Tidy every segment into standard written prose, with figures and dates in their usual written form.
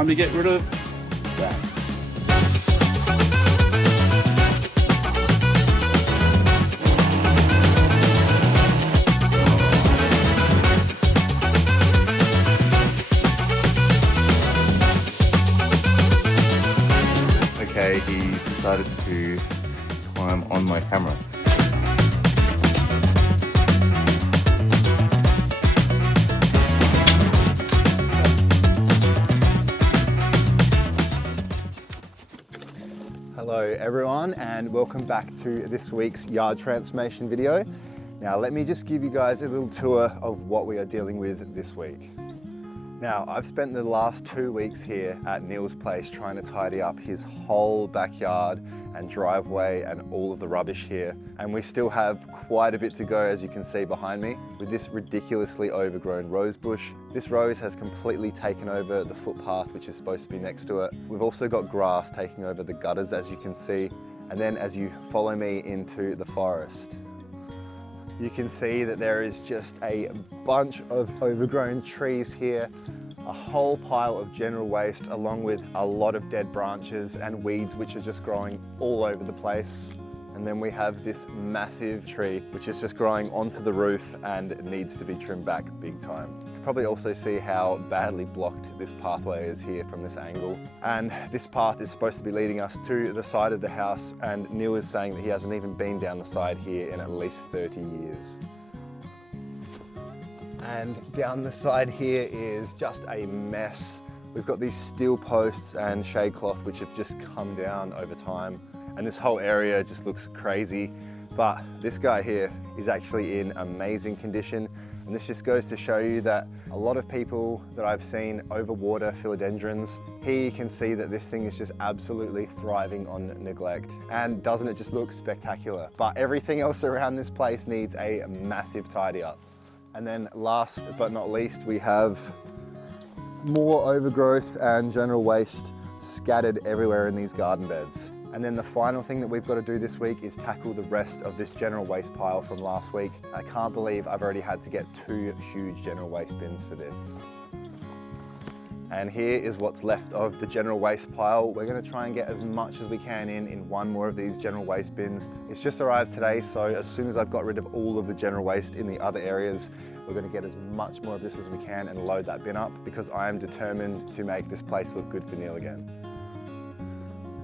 time to get rid of that. Okay, he's decided to climb on my camera. Hello everyone, and welcome back to this week's yard transformation video. Now let me just give you guys a little tour of what we are dealing with this week. Now, I've spent the last 2 weeks here at Neil's place trying to tidy up his whole backyard and driveway and all of the rubbish here. And we still have quite a bit to go, as you can see behind me, with this ridiculously overgrown rose bush. This rose has completely taken over the footpath, which is supposed to be next to it. We've also got grass taking over the gutters, as you can see. And then as you follow me into the forest, you can see that there is just a bunch of overgrown trees here, a whole pile of general waste, along with a lot of dead branches and weeds which are just growing all over the place. And then we have this massive tree which is just growing onto the roof and it needs to be trimmed back big time. You can probably also see how badly blocked this pathway is here from this angle. And this path is supposed to be leading us to the side of the house, and Neil is saying that he hasn't even been down the side here in at least 30 years. And down the side here is just a mess. We've got these steel posts and shade cloth which have just come down over time. And this whole area just looks crazy. But this guy here is actually in amazing condition. And this just goes to show you that a lot of people that I've seen overwater philodendrons. Here you can see that this thing is just absolutely thriving on neglect. And doesn't it just look spectacular? But everything else around this place needs a massive tidy up. And then last but not least, we have more overgrowth and general waste scattered everywhere in these garden beds. And then the final thing that we've got to do this week is tackle the rest of this general waste pile from last week. I can't believe I've already had to get 2 huge general waste bins for this. And here is what's left of the general waste pile. We're going to try and get as much as we can in one more of these general waste bins. It's just arrived today, so as soon as I've got rid of all of the general waste in the other areas, we're going to get as much more of this as we can and load that bin up, because I am determined to make this place look good for Neil again.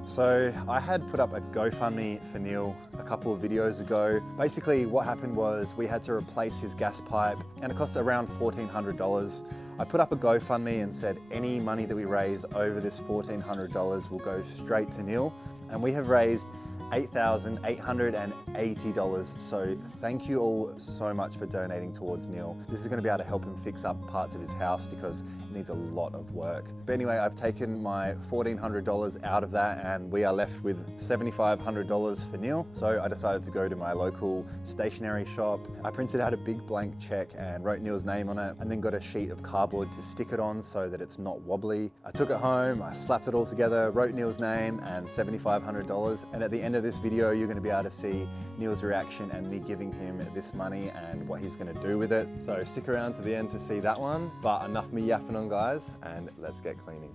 So I had put up a GoFundMe for Neil a couple of videos ago. Basically what happened was we had to replace his gas pipe and it cost around $1,400. I put up a GoFundMe and said any money that we raise over this $1,400 will go straight to Neil. And we have raised $8,880. So thank you all so much for donating towards Neil. This is going to be able to help him fix up parts of his house because it needs a lot of work. But anyway, I've taken my $1,400 out of that and we are left with $7,500 for Neil. So I decided to go to my local stationery shop. I printed out a big blank check and wrote Neil's name on it, and then got a sheet of cardboard to stick it on so that it's not wobbly. I took it home, I slapped it all together, wrote Neil's name and $7,500. And at the end of this video, you're going to be able to see Neil's reaction and me giving him this money and what he's going to do with it. So stick around to the end to see that one. But enough me yapping on, guys, and let's get cleaning.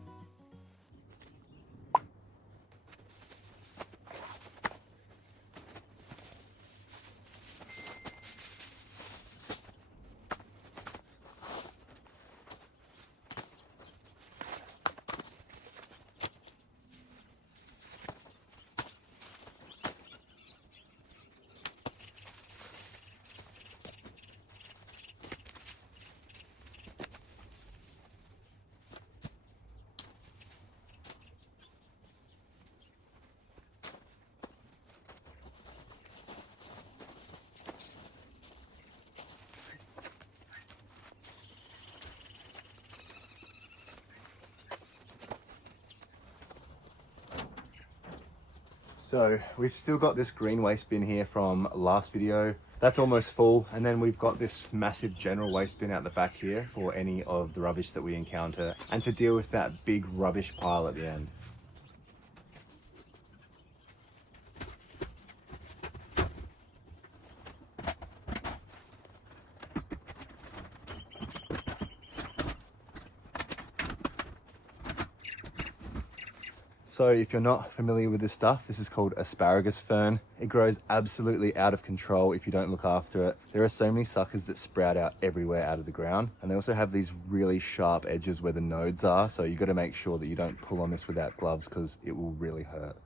So we've still got this green waste bin here from last video. That's almost full. And then we've got this massive general waste bin out the back here for any of the rubbish that we encounter and to deal with that big rubbish pile at the end. So if you're not familiar with this stuff, this is called asparagus fern. It grows absolutely out of control if you don't look after it. There are so many suckers that sprout out everywhere out of the ground. And they also have these really sharp edges where the nodes are. So you got to make sure that you don't pull on this without gloves because it will really hurt.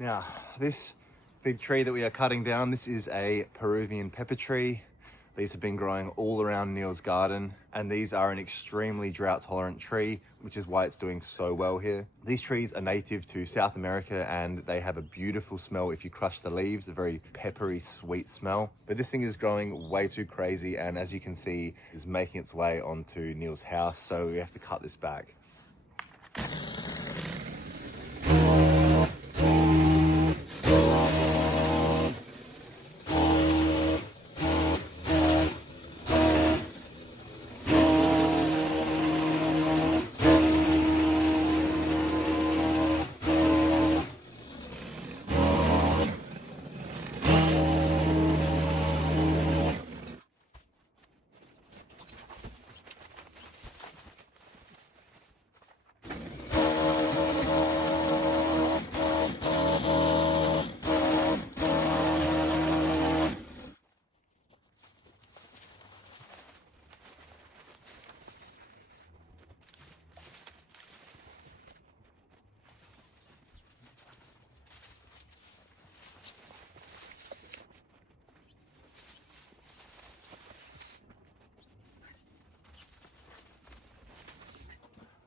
Now, this big tree that we are cutting down, this is a Peruvian pepper tree. These have been growing all around Neil's garden, and these are an extremely drought tolerant tree, which is why it's doing so well here. These trees are native to South America and they have a beautiful smell if you crush the leaves, a very peppery, sweet smell. But this thing is growing way too crazy, and as you can see, is making its way onto Neil's house, so we have to cut this back.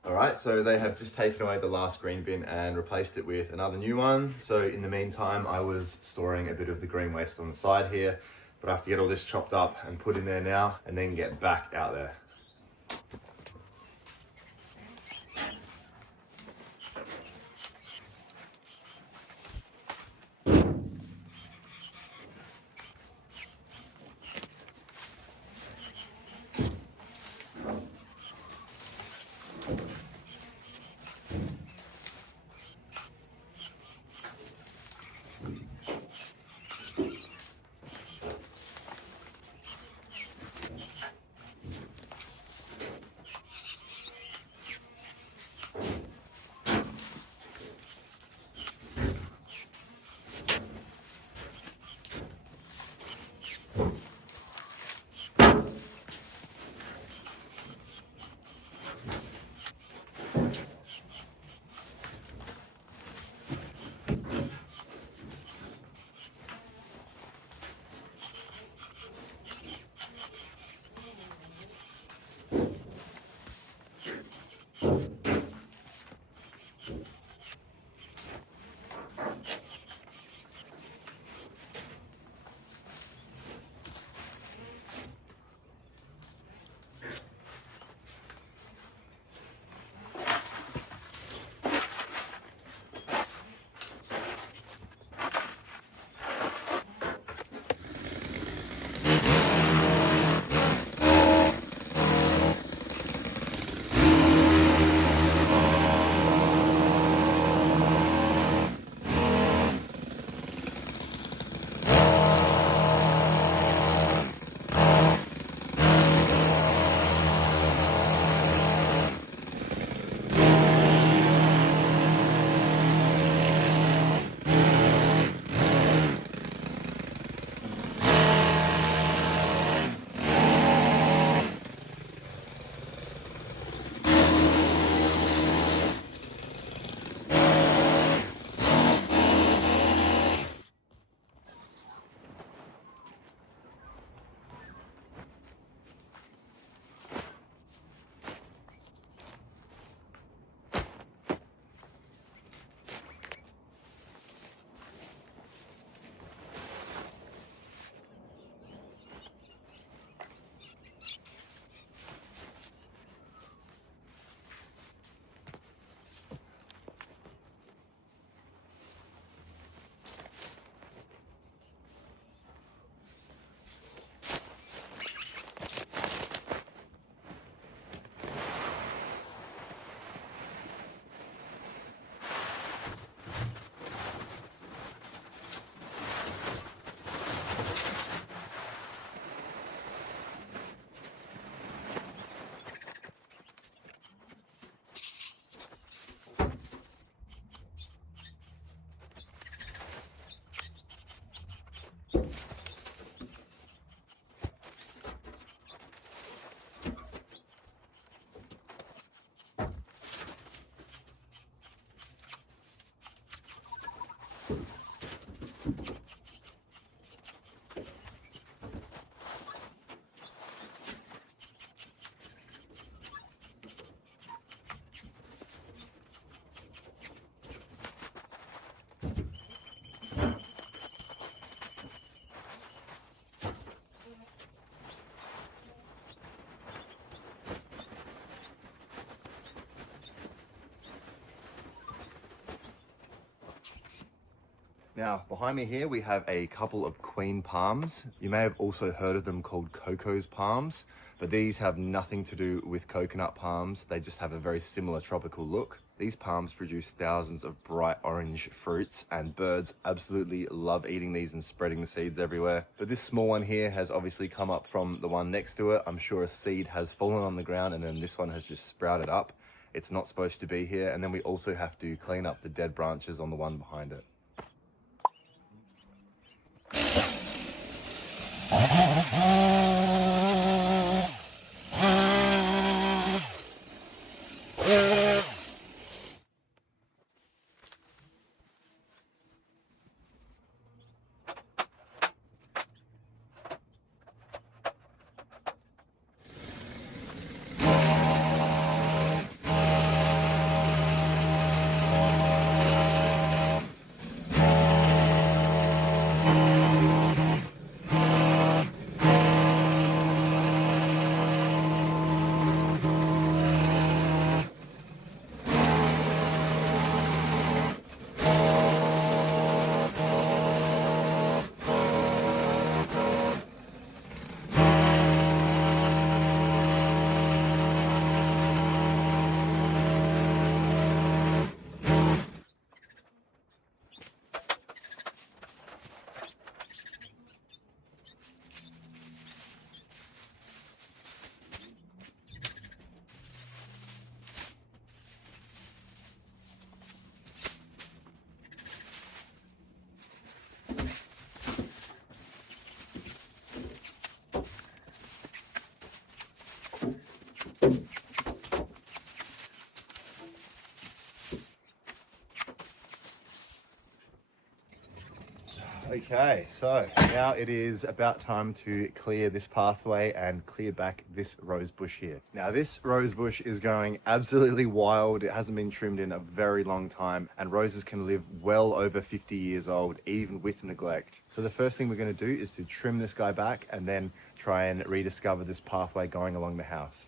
All right, so they have just taken away the last green bin and replaced it with another new one. So in the meantime, I was storing a bit of the green waste on the side here, but I have to get all this chopped up and put in there now and then get back out there. Now, behind me here, we have a couple of queen palms. You may have also heard of them called Coco's palms, but these have nothing to do with coconut palms. They just have a very similar tropical look. These palms produce thousands of bright orange fruits, and birds absolutely love eating these and spreading the seeds everywhere. But this small one here has obviously come up from the one next to it. I'm sure a seed has fallen on the ground and then this one has just sprouted up. It's not supposed to be here. And then we also have to clean up the dead branches on the one behind it. Okay, so now it is about time to clear this pathway and clear back this rose bush here. Now this rose bush is going absolutely wild. It hasn't been trimmed in a very long time, and roses can live well over 50 years old, even with neglect. So the first thing we're going to do is to trim this guy back and then try and rediscover this pathway going along the house.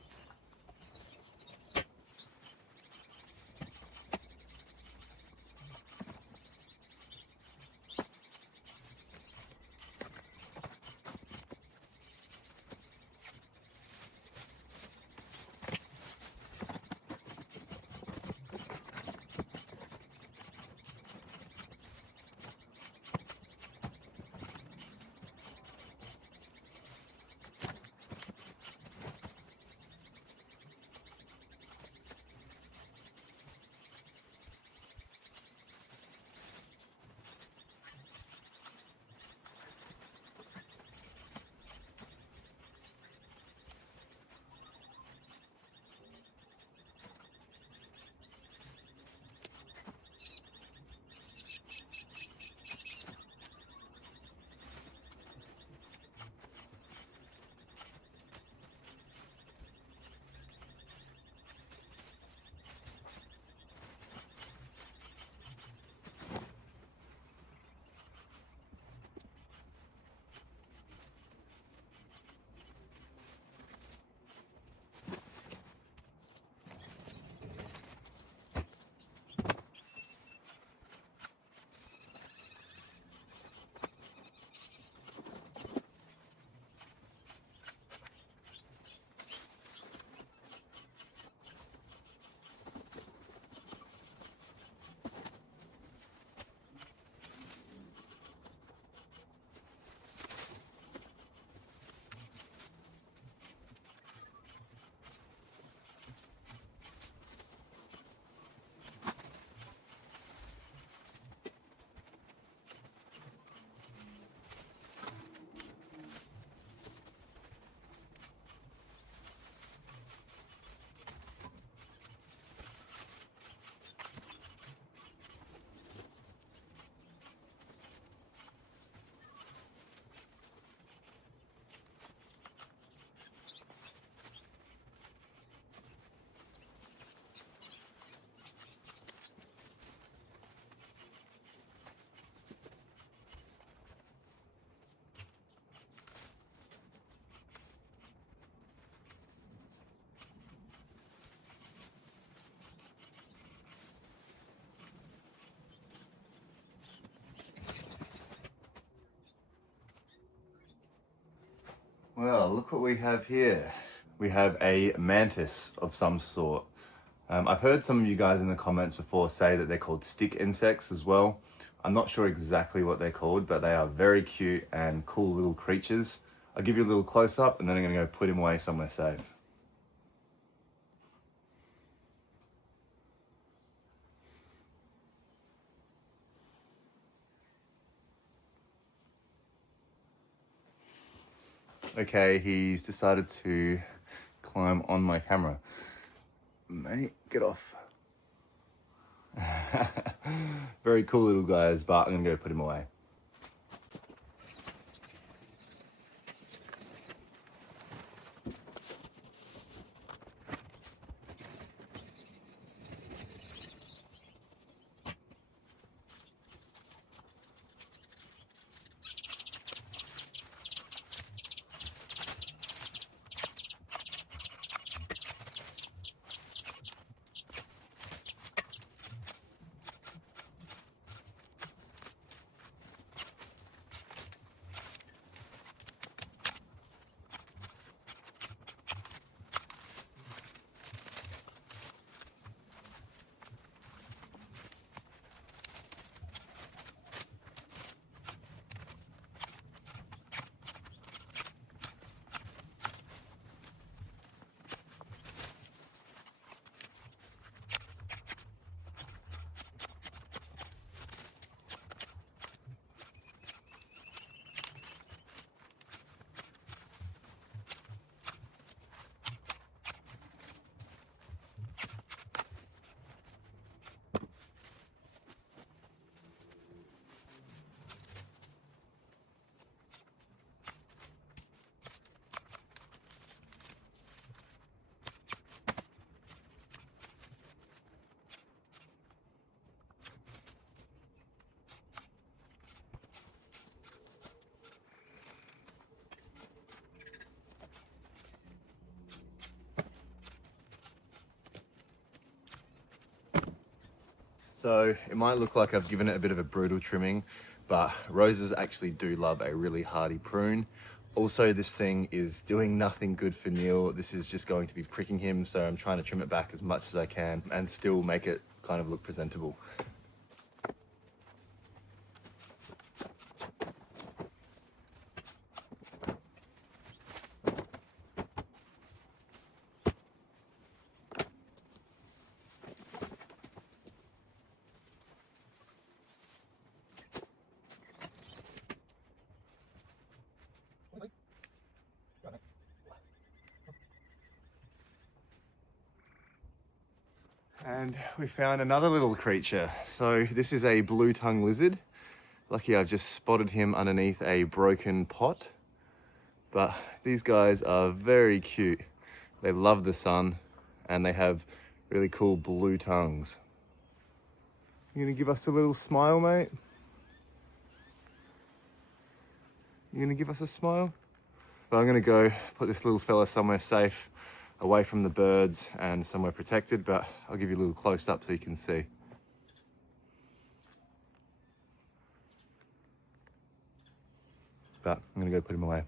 Well, look what we have here. We have a mantis of some sort. I've heard some of you guys in the comments before say that they're called stick insects as well. I'm not sure exactly what they're called, but they are very cute and cool little creatures. I'll give you a little close up and then I'm gonna go put him away somewhere safe. Okay, he's decided to climb on my camera. Mate, get off. Very cool little guys, but I'm gonna go put him away. So it might look like I've given it a bit of a brutal trimming, but roses actually do love a really hardy prune. Also, this thing is doing nothing good for Neil. This is just going to be pricking him, so I'm trying to trim it back as much as I can and still make it kind of look presentable. And we found another little creature. So this is a blue-tongue lizard. Lucky I've just spotted him underneath a broken pot. But these guys are very cute. They love the sun and they have really cool blue tongues. You gonna give us a little smile, mate? You gonna give us a smile? But I'm gonna go put this little fella somewhere safe, away from the birds and somewhere protected, but I'll give you a little close up so you can see. But I'm gonna go put him away.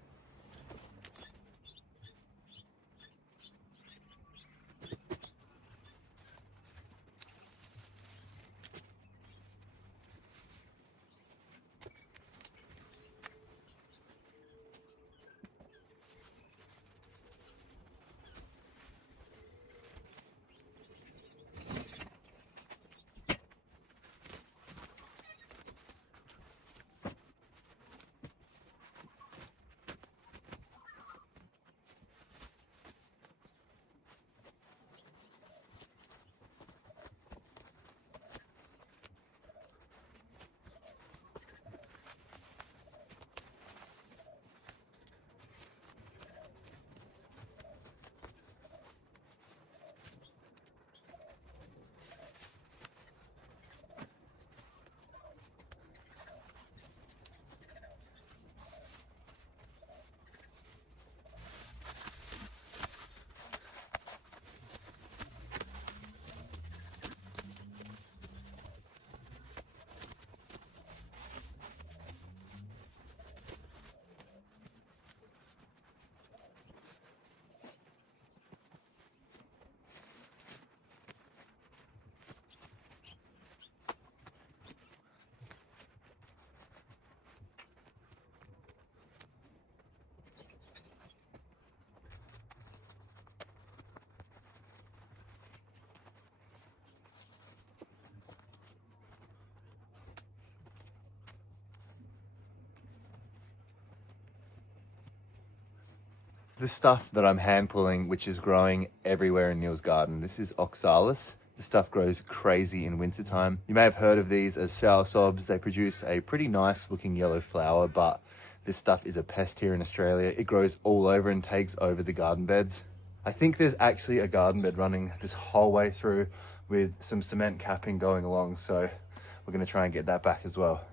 This stuff that I'm hand pulling, which is growing everywhere in Neil's garden, this is oxalis. This stuff grows crazy in wintertime. You may have heard of these as soursobs. They produce a pretty nice looking yellow flower, but this stuff is a pest here in Australia. It grows all over and takes over the garden beds. I think there's actually a garden bed running this whole way through with some cement capping going along, so we're gonna try and get that back as well.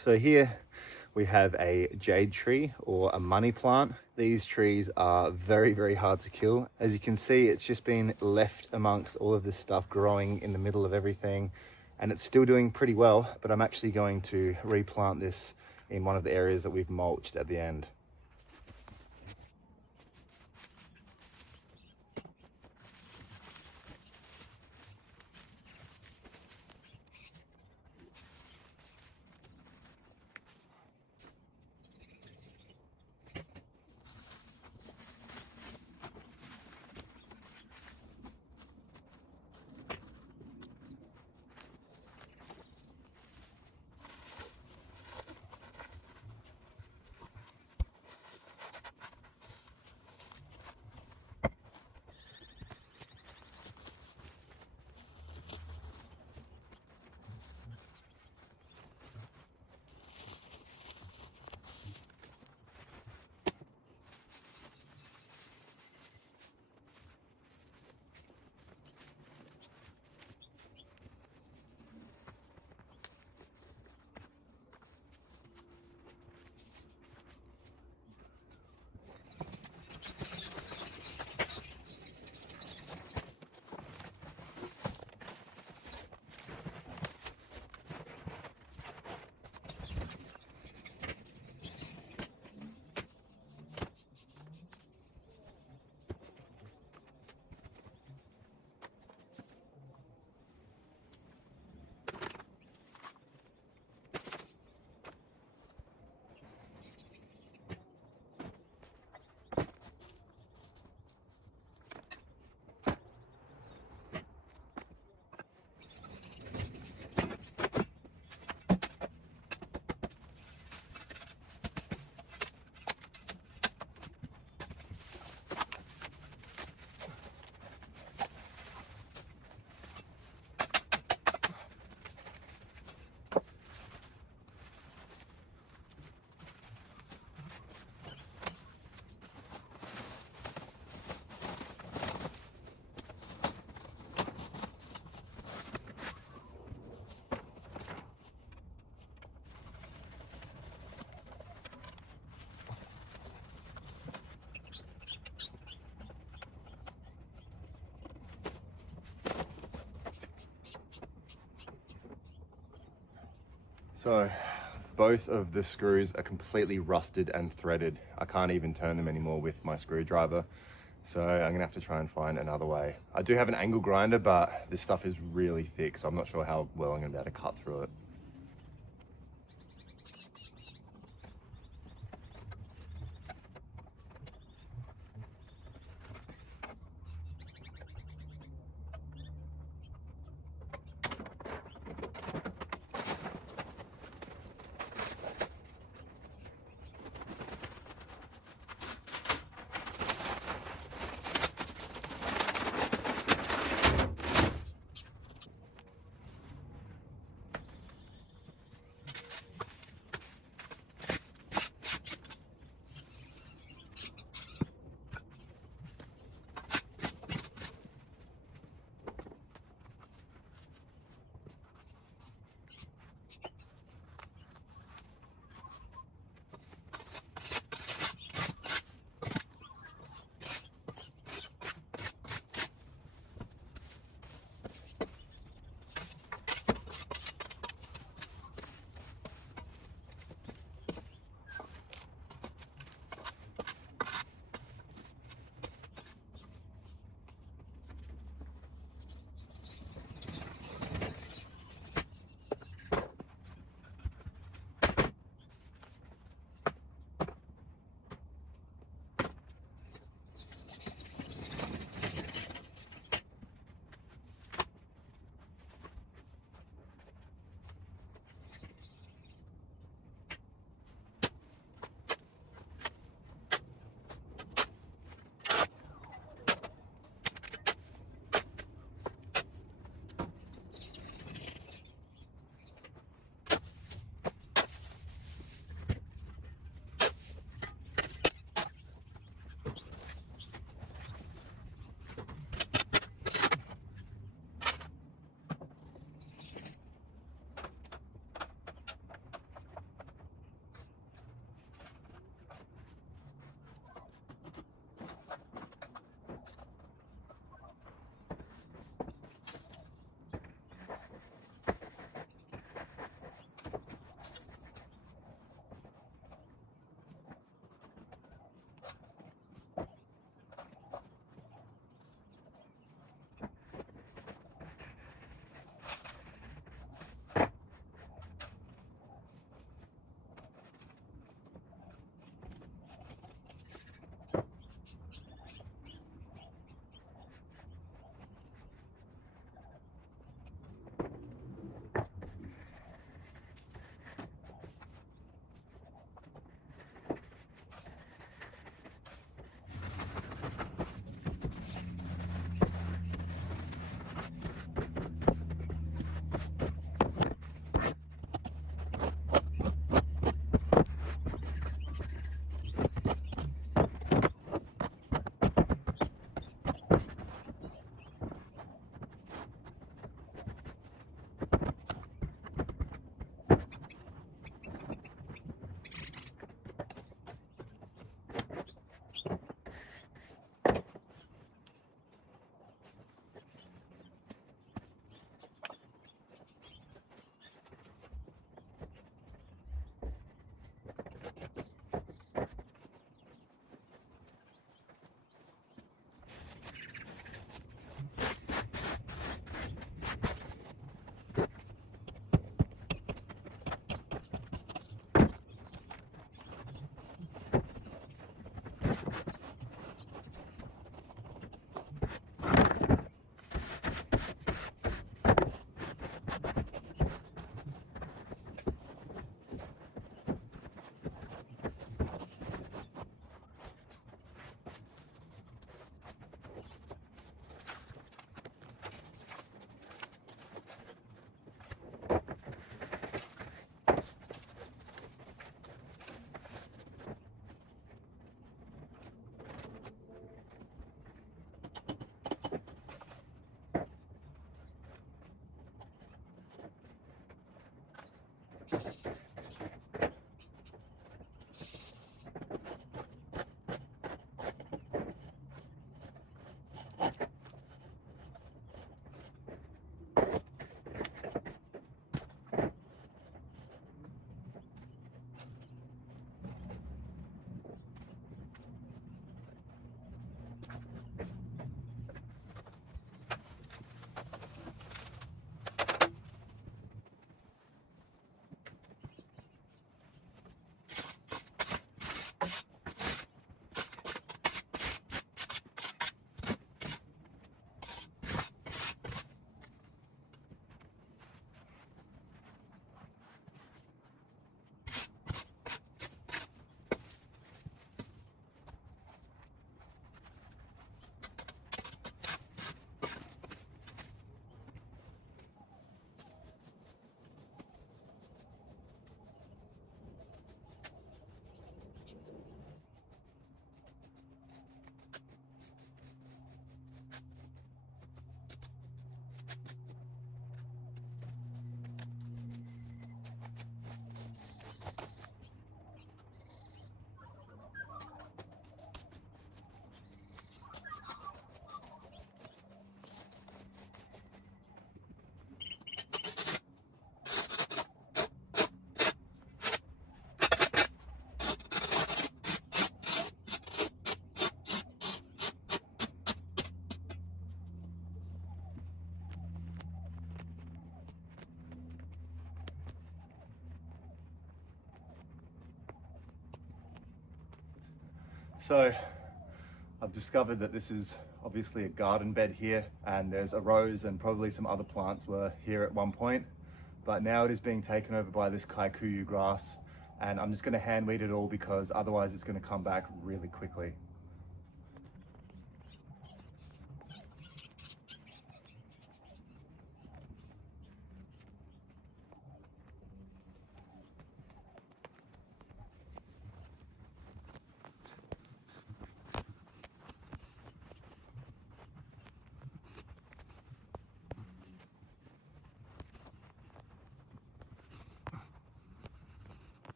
So here we have a jade tree or a money plant. These trees are very, very hard to kill. As you can see, it's just been left amongst all of this stuff growing in the middle of everything, and it's still doing pretty well, but I'm actually going to replant this in one of the areas that we've mulched at the end. So both of the screws are completely rusted and threaded. I can't even turn them anymore with my screwdriver. So I'm gonna have to try and find another way. I do have an angle grinder, but this stuff is really thick, so I'm not sure how well I'm gonna be able to cut through it. So I've discovered that this is obviously a garden bed here, and there's a rose and probably some other plants were here at one point, but now it is being taken over by this kikuyu grass, and I'm just going to hand weed it all because otherwise it's going to come back really quickly.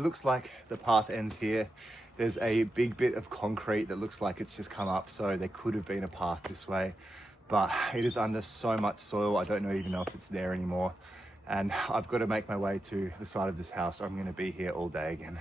looks like the path ends here. There's a big bit of concrete that looks like it's just come up, so there could have been a path this way, but it is under so much soil, I don't even know if it's there anymore. And I've got to make my way to the side of this house or I'm going to be here all day again.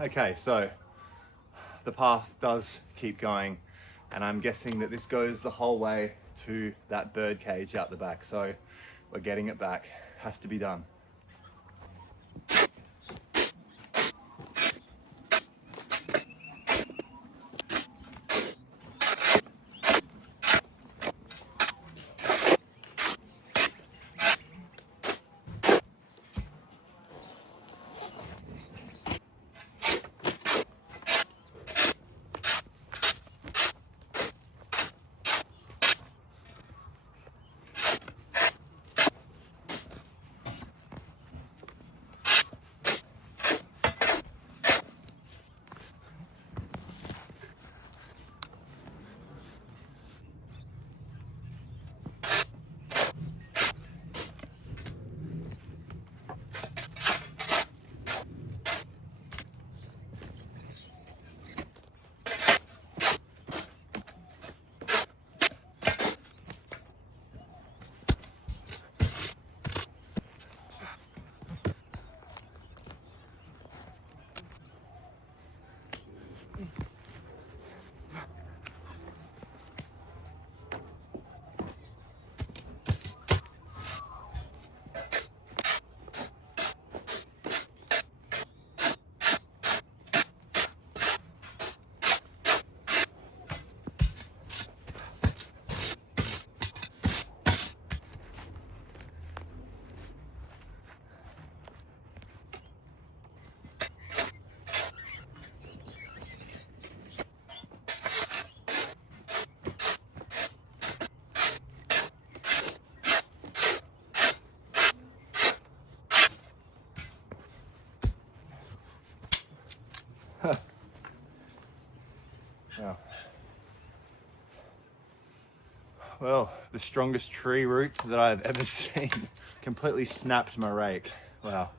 Okay, so the path does keep going, and I'm guessing that this goes the whole way to that bird cage out the back. So we're getting it back, has to be done. Wow. Well, the strongest tree root that I've ever seen completely snapped my rake. Wow.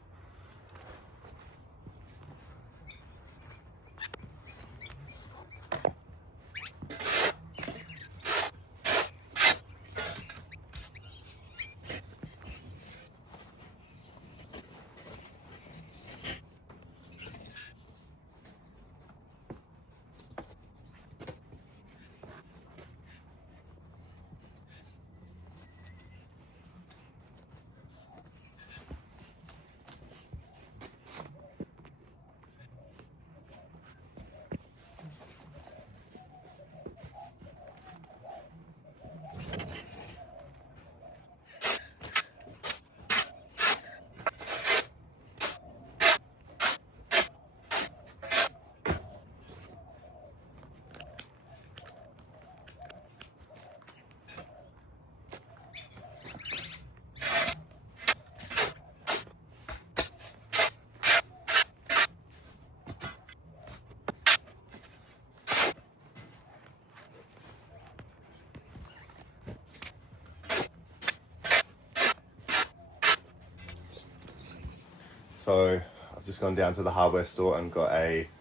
So I've just gone down to the hardware store and got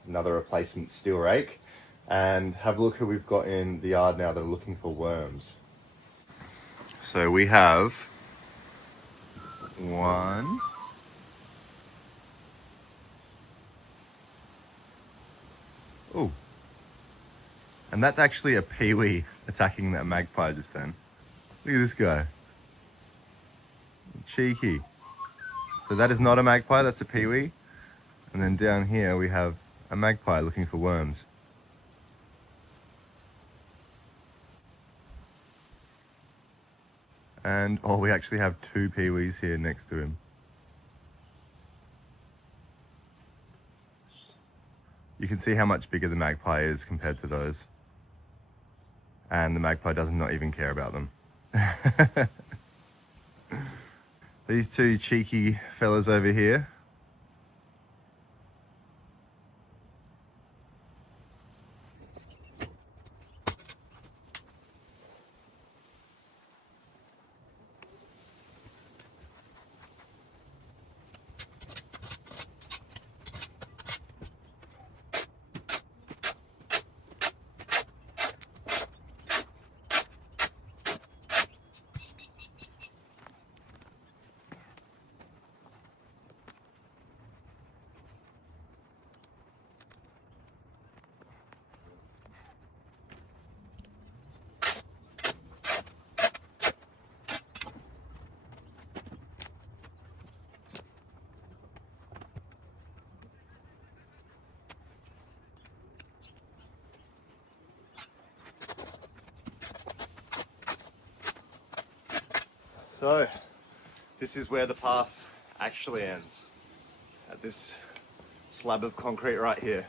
another replacement steel rake, and have a look who we've got in the yard now that are looking for worms. So we have one, oh, and that's actually a peewee attacking that magpie just then. Look at this guy, cheeky. So that is not a magpie, that's a peewee. And then down here we have a magpie looking for worms. And oh, we actually have two peewees here next to him. You can see how much bigger the magpie is compared to those. And the magpie does not even care about them. These two cheeky fellas over here. So, this is where the path actually ends, at this slab of concrete right here.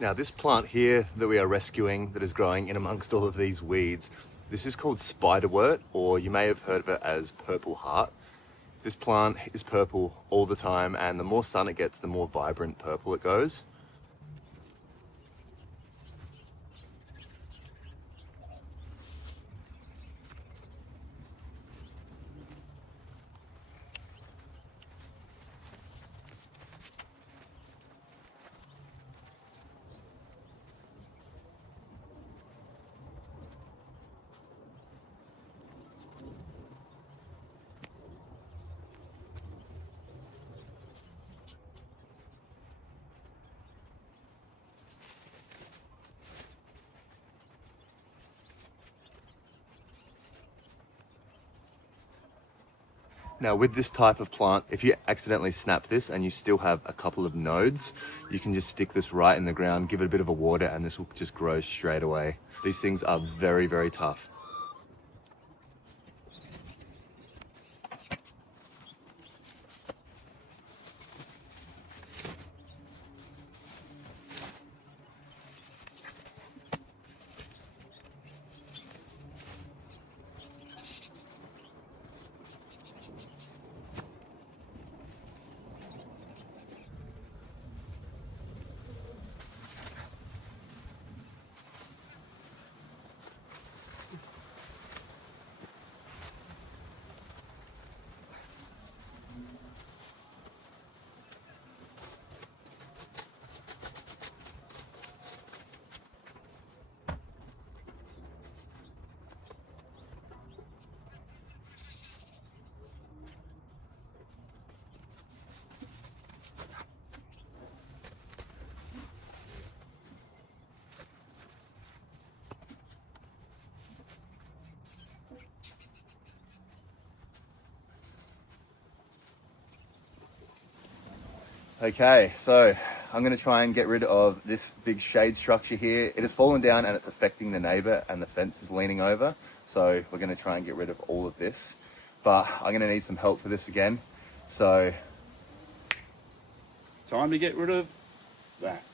Now this plant here that we are rescuing that is growing in amongst all of these weeds, this is called spiderwort, or you may have heard of it as purple heart. This plant is purple all the time, and the more sun it gets, the more vibrant purple it goes. Now with this type of plant, if you accidentally snap this and you still have a couple of nodes, you can just stick this right in the ground, give it a bit of a water, and this will just grow straight away. These things are very, very tough. Okay, so I'm going to try and get rid of this big shade structure here. It has fallen down and it's affecting the neighbor, and the fence is leaning over. So we're going to try and get rid of all of this, but I'm going to need some help for this again. So Time to get rid of that.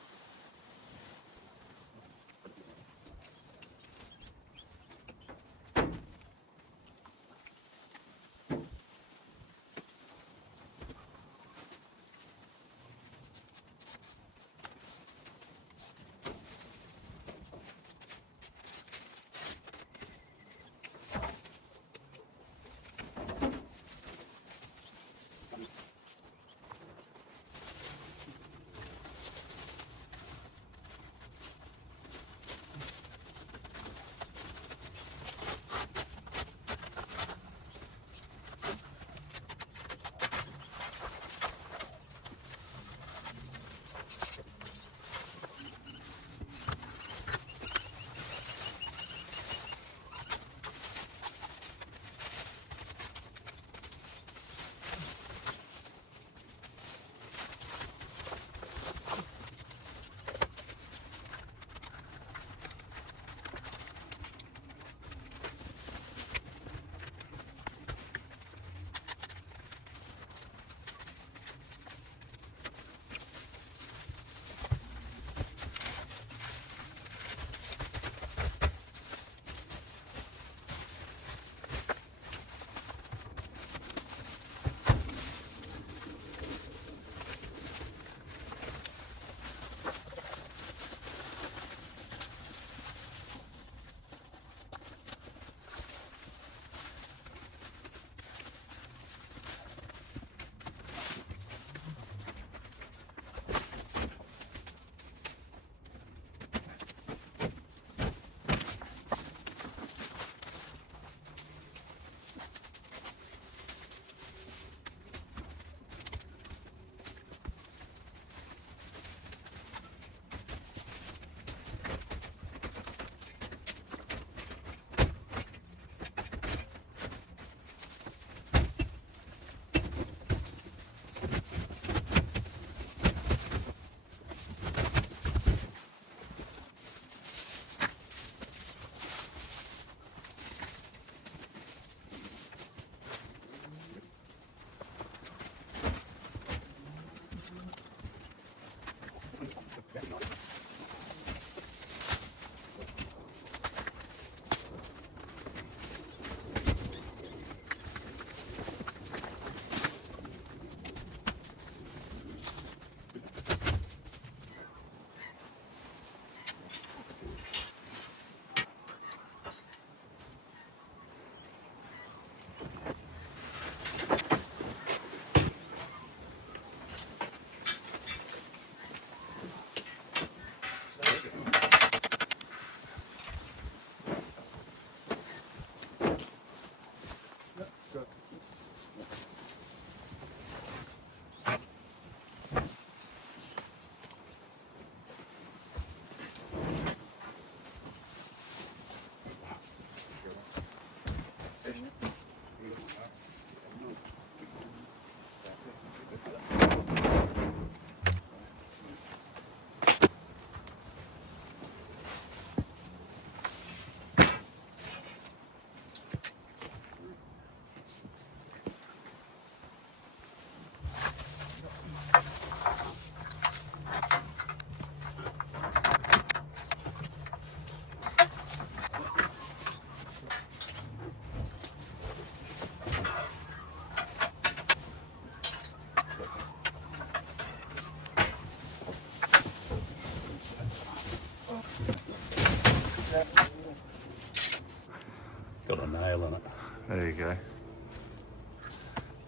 go.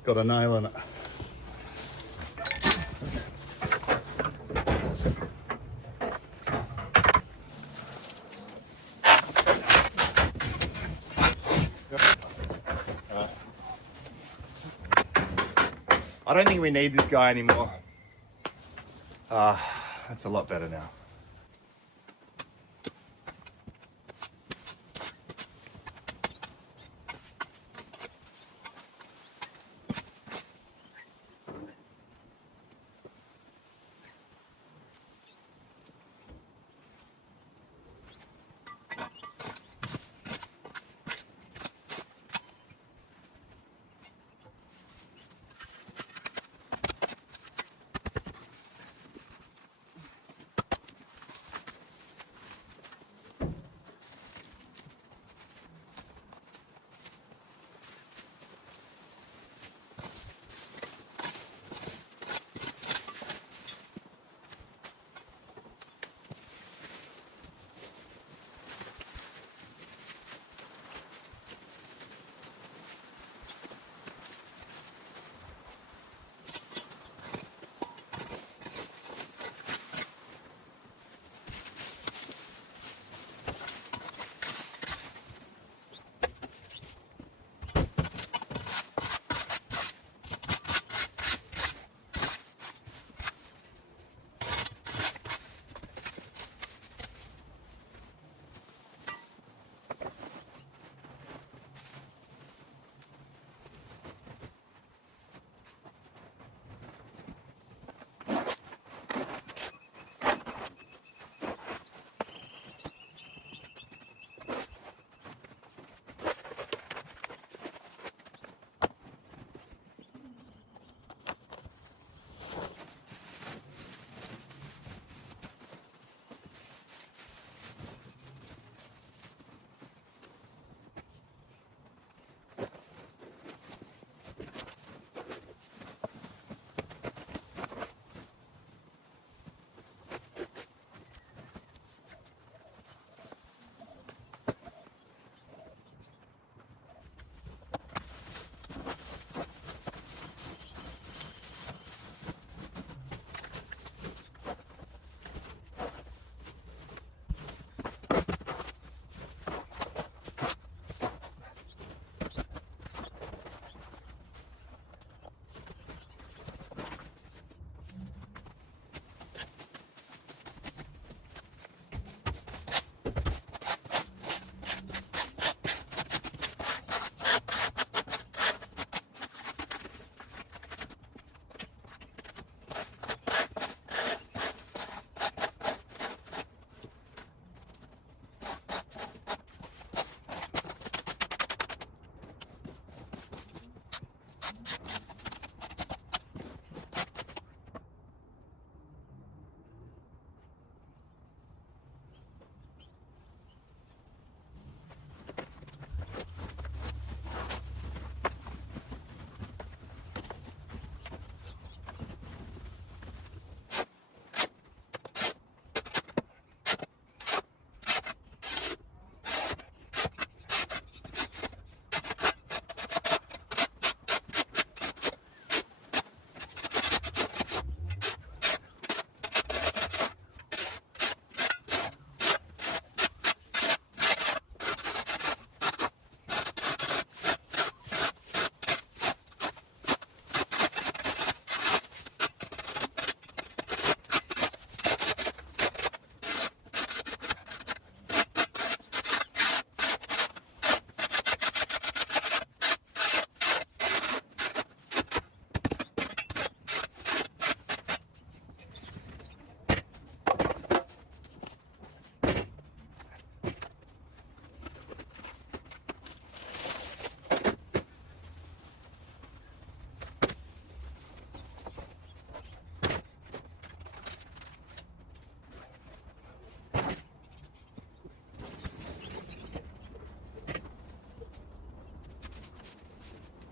Got a nail in it. I don't think we need this guy anymore. That's a lot better now.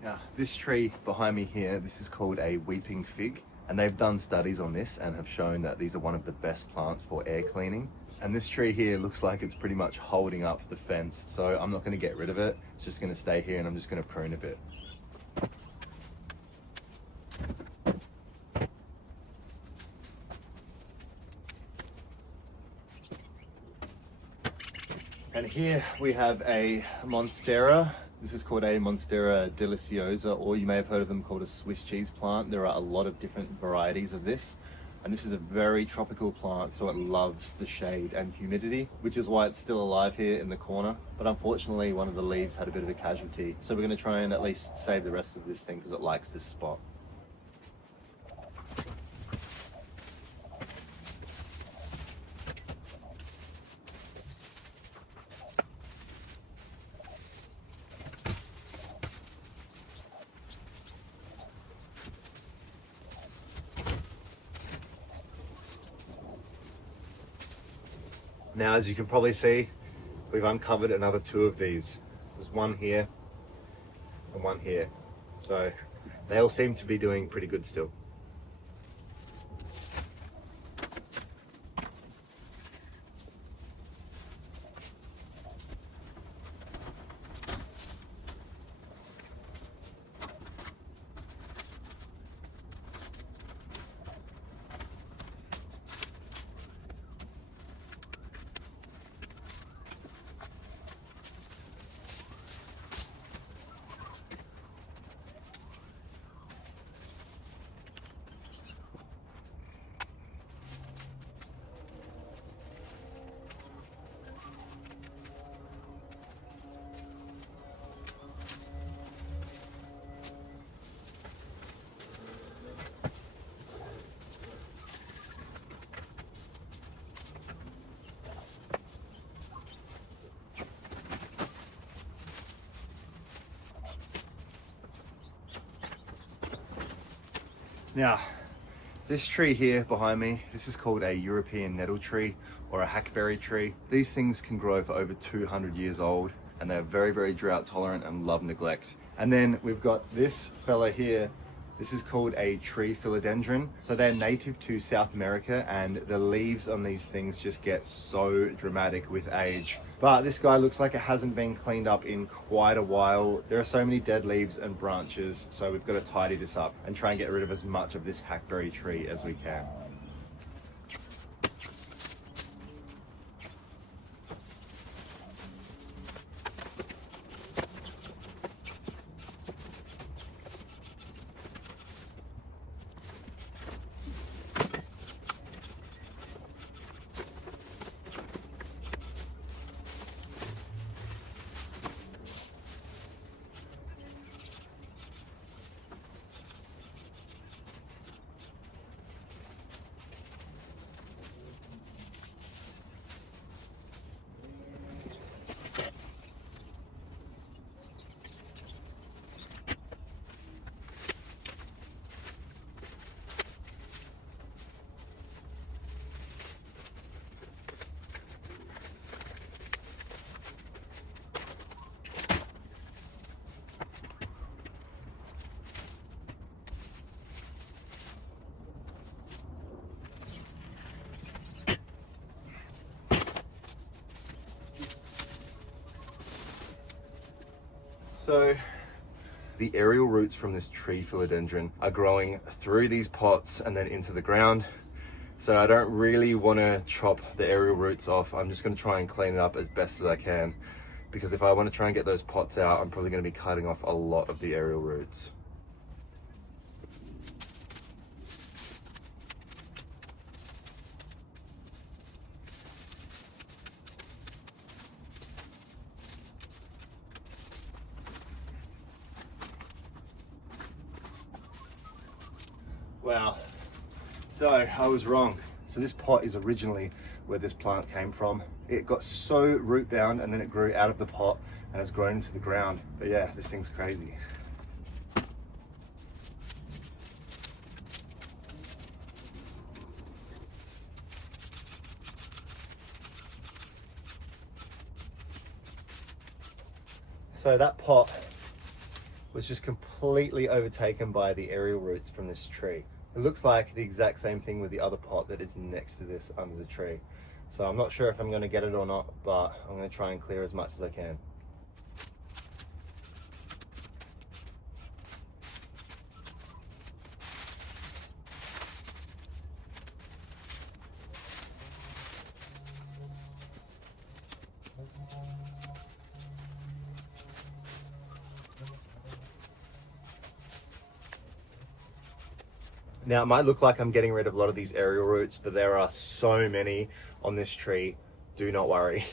Now, this tree behind me here, this is called a weeping fig, and they've done studies on this and have shown that these are one of the best plants for air cleaning. And this tree here looks like it's pretty much holding up the fence, so I'm not going to get rid of it. It's just gonna stay here and I'm just gonna prune a bit. And here we have a Monstera. This is called a Monstera deliciosa, or you may have heard of them called a Swiss cheese plant. There are a lot of different varieties of this. And this is a very tropical plant, so it loves the shade and humidity, which is why it's still alive here in the corner. But unfortunately, one of the leaves had a bit of a casualty. So we're gonna try and at least save the rest of this thing because it likes this spot. Now, as you can probably see, we've uncovered another 2 of these. There's one here and one here. So they all seem to be doing pretty good still. Now, this tree here behind me, this is called a European nettle tree or a hackberry tree. These things can grow for over 200 years old and they're very, very drought tolerant and love neglect. And then we've got this fella here. This is called a tree philodendron. So they're native to South America and the leaves on these things just get so dramatic with age. But this guy looks like it hasn't been cleaned up in quite a while. There are so many dead leaves and branches, so we've got to tidy this up and try and get rid of as much of this hackberry tree as we can. So the aerial roots from this tree philodendron are growing through these pots and then into the ground. So I don't really want to chop the aerial roots off. I'm just going to try and clean it up as best as I can, because if I want to try and get those pots out, I'm probably going to be cutting off a lot of the aerial roots. Wow, so I was wrong. So this pot is originally where this plant came from. It got so root bound and then it grew out of the pot and has grown into the ground. But yeah, this thing's crazy. So that pot was just completely overtaken by the aerial roots from this tree. It looks like the exact same thing with the other pot that is next to this under the tree. So I'm not sure if I'm going to get it or not, but I'm going to try and clear as much as I can. Now, it might look like I'm getting rid of a lot of these aerial roots, but there are so many on this tree. Do not worry.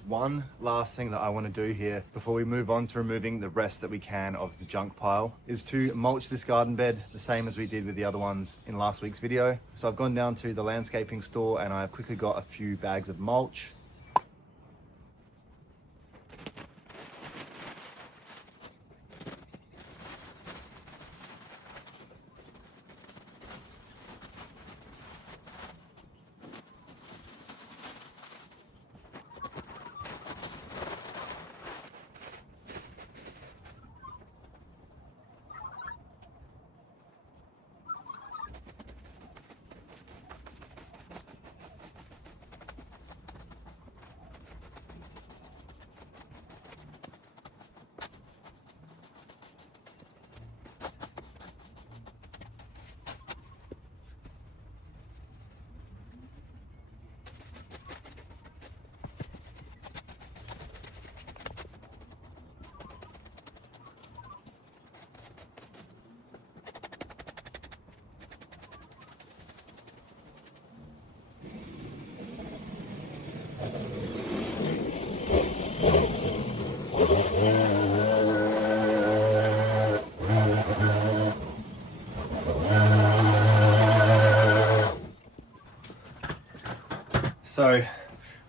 there's one last thing that I want to do here before we move on to removing the rest that we can of the junk pile, is to mulch this garden bed the same as we did with the other ones in last week's video. So I've gone down to the landscaping store and I've quickly got a few bags of mulch. So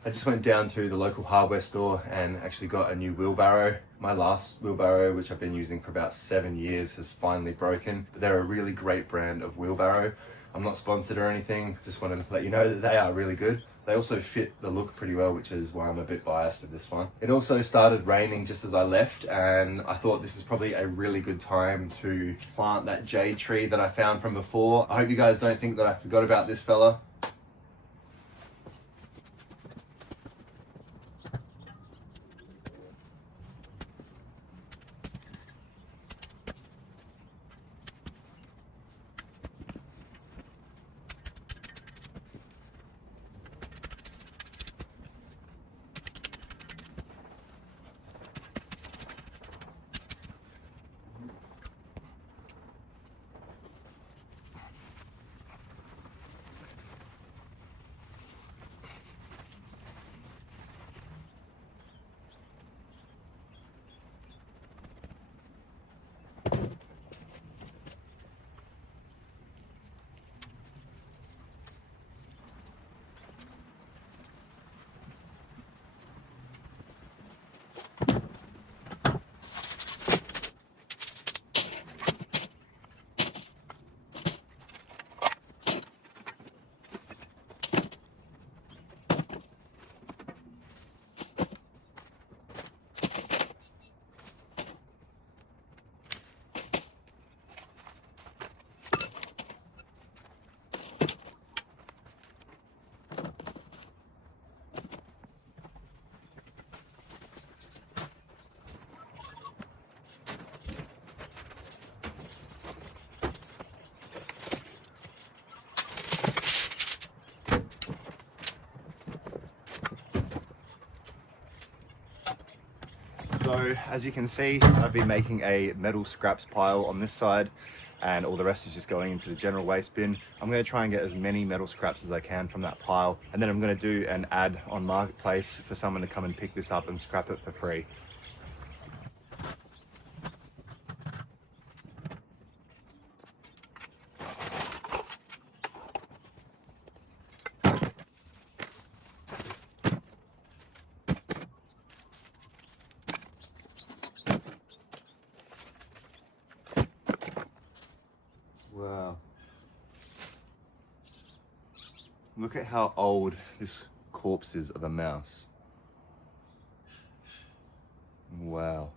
I just went down to the local hardware store and actually got a new wheelbarrow. My last wheelbarrow, which I've been using for about 7 years, has finally broken. But they're a really great brand of wheelbarrow. I'm not sponsored or anything, just wanted to let you know that they are really good. They also fit the look pretty well, which is why I'm a bit biased of this one. It also started raining just as I left, and I thought this is probably a really good time to plant that jade tree that I found from before. I hope you guys don't think that I forgot about this fella. So as you can see, I've been making a metal scraps pile on this side and all the rest is just going into the general waste bin. I'm going to try and get as many metal scraps as I can from that pile, and then I'm going to do an ad on Marketplace for someone to come and pick this up and scrap it for free. Wow. Look at how old this corpse is of a mouse. Wow.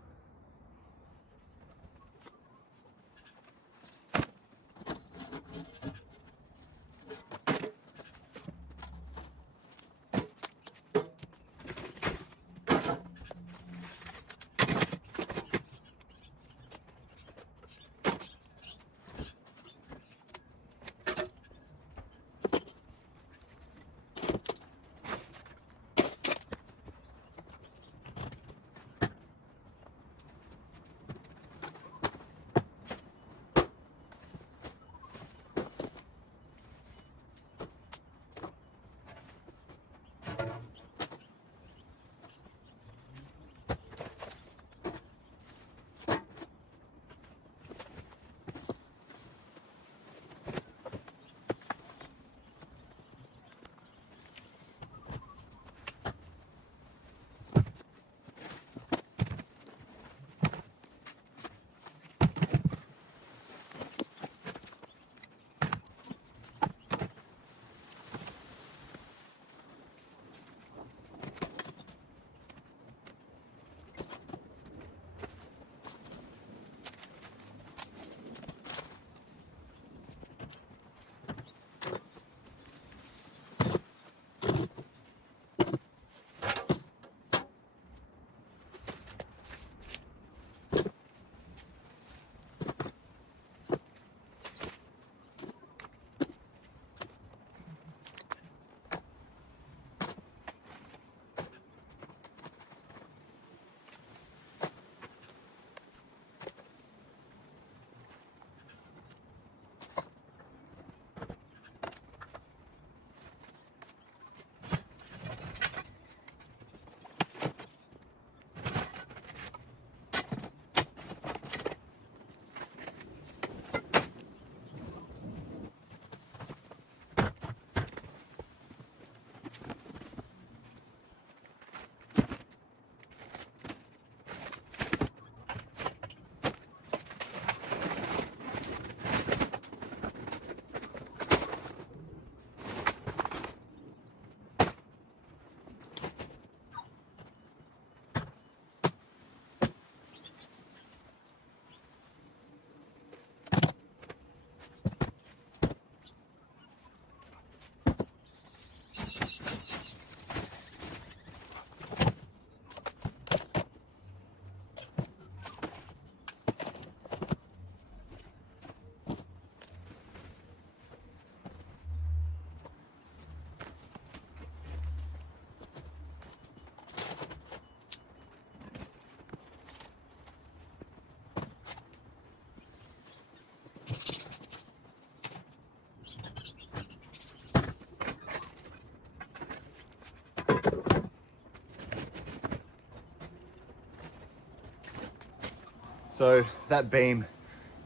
So that beam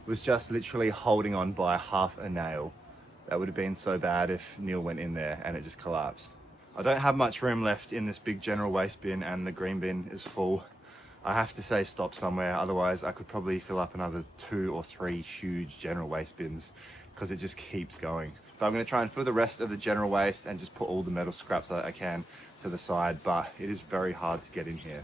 was just literally holding on by half a nail. That would have been so bad if Neil went in there and it just collapsed. I don't have much room left in this big general waste bin, and the green bin is full. I have to say stop somewhere, otherwise I could probably fill up another 2 or 3 huge general waste bins because it just keeps going. But I'm going to try and fill the rest of the general waste and just put all the metal scraps that I can to the side, but it is very hard to get in here.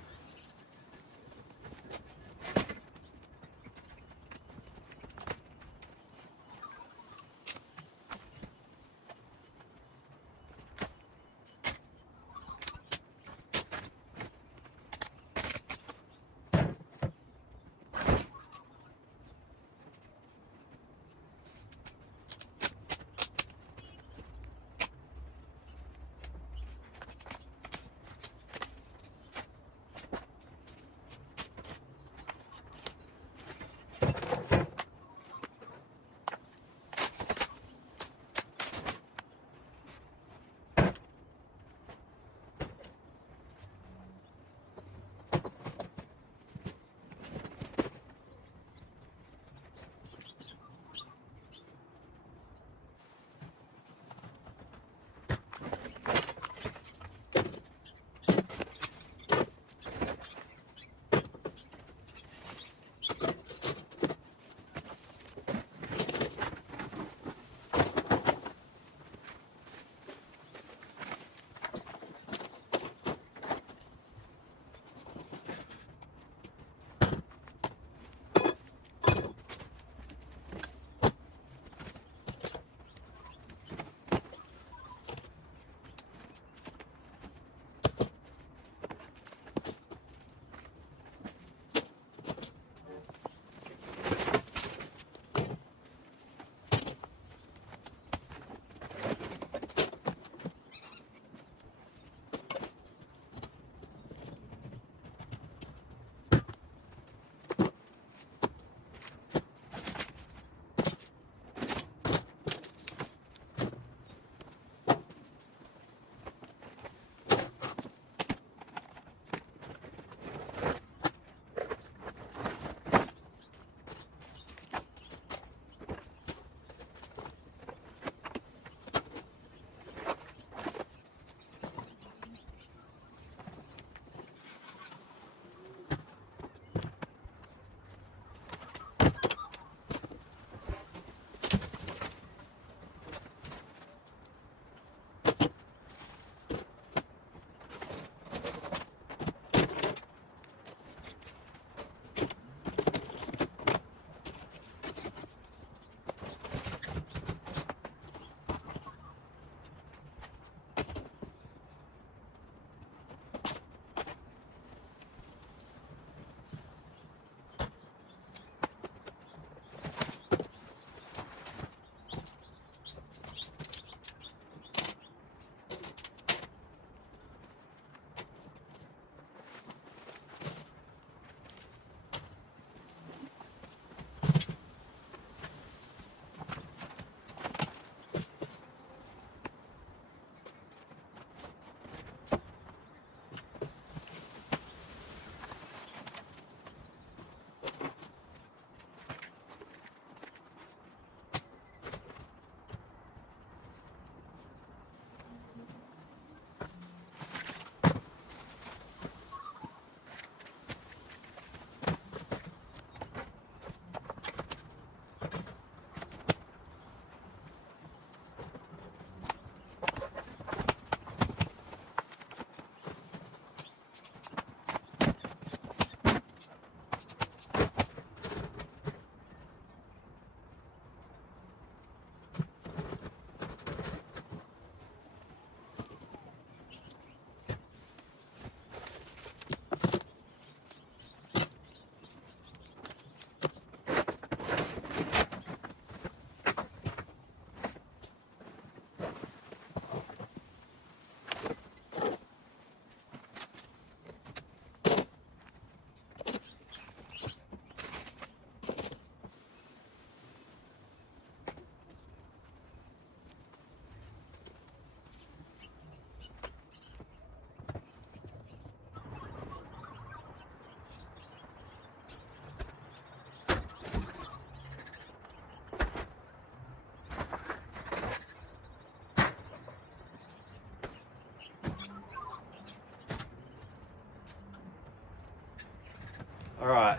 All right,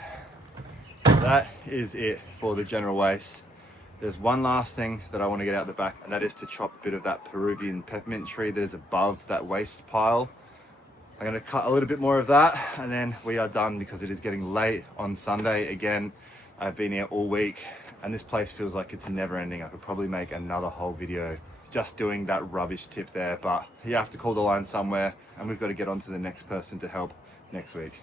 that is it for the general waste. There's one last thing that I want to get out the back, and that is to chop a bit of that Peruvian peppermint tree that is above that waste pile. I'm going to cut a little bit more of that, and then we are done because it is getting late on Sunday. Again, I've been here all week, and this place feels like it's never ending. I could probably make another whole video just doing that rubbish tip there, but you have to call the line somewhere, and we've got to get on to the next person to help next week.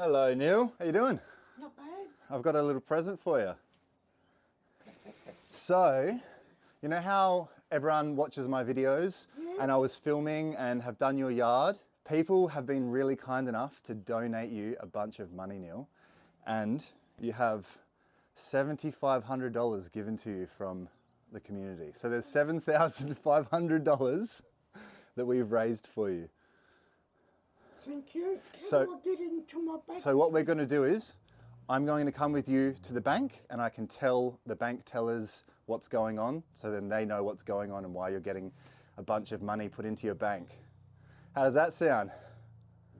Hello, Neil. How you doing? Not bad. I've got a little present for you. So, you know how everyone watches my videos and I was filming and have done your yard? People have been really kind enough to donate you a bunch of money, Neil, and you have $7,500 given to you from the community. So there's $7,500 that we've raised for you. Thank you. So- How do I get into my bank? So what we're going to do is, I'm going to come with you to the bank and I can tell the bank tellers what's going on, so then they know what's going on and why you're getting a bunch of money put into your bank. How does that sound?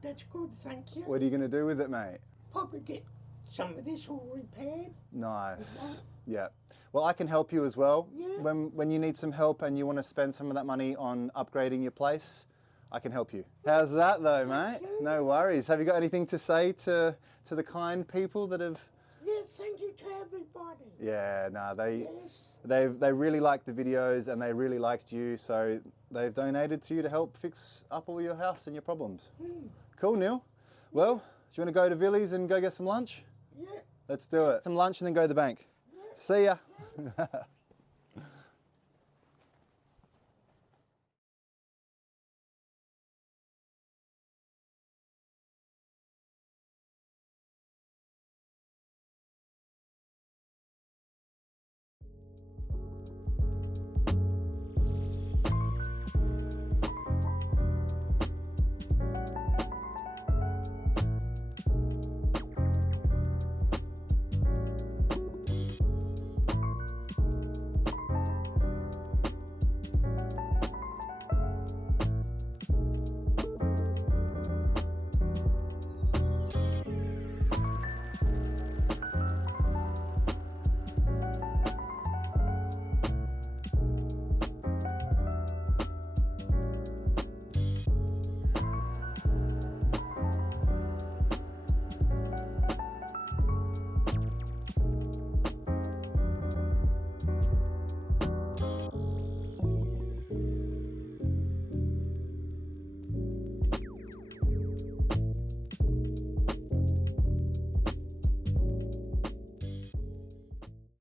That's good, thank you. What are you going to do with it, mate? Probably get some of this all repaired. Nice. Yeah. Well, I can help you as well. Yeah. When you need some help and you want to spend some of that money on upgrading your place, I can help you. How's that though, mate? you. No worries. Have you got anything to say to the kind people that have... Yes, thank you to everybody. Yeah, no, Yes. they really liked the videos and they really liked you, so they've donated to you to help fix up all your house and your problems. Cool, Neil. Well, do you want to go to Villies and go get some lunch? Yeah. Let's do it. Some lunch and then go to the bank. See ya.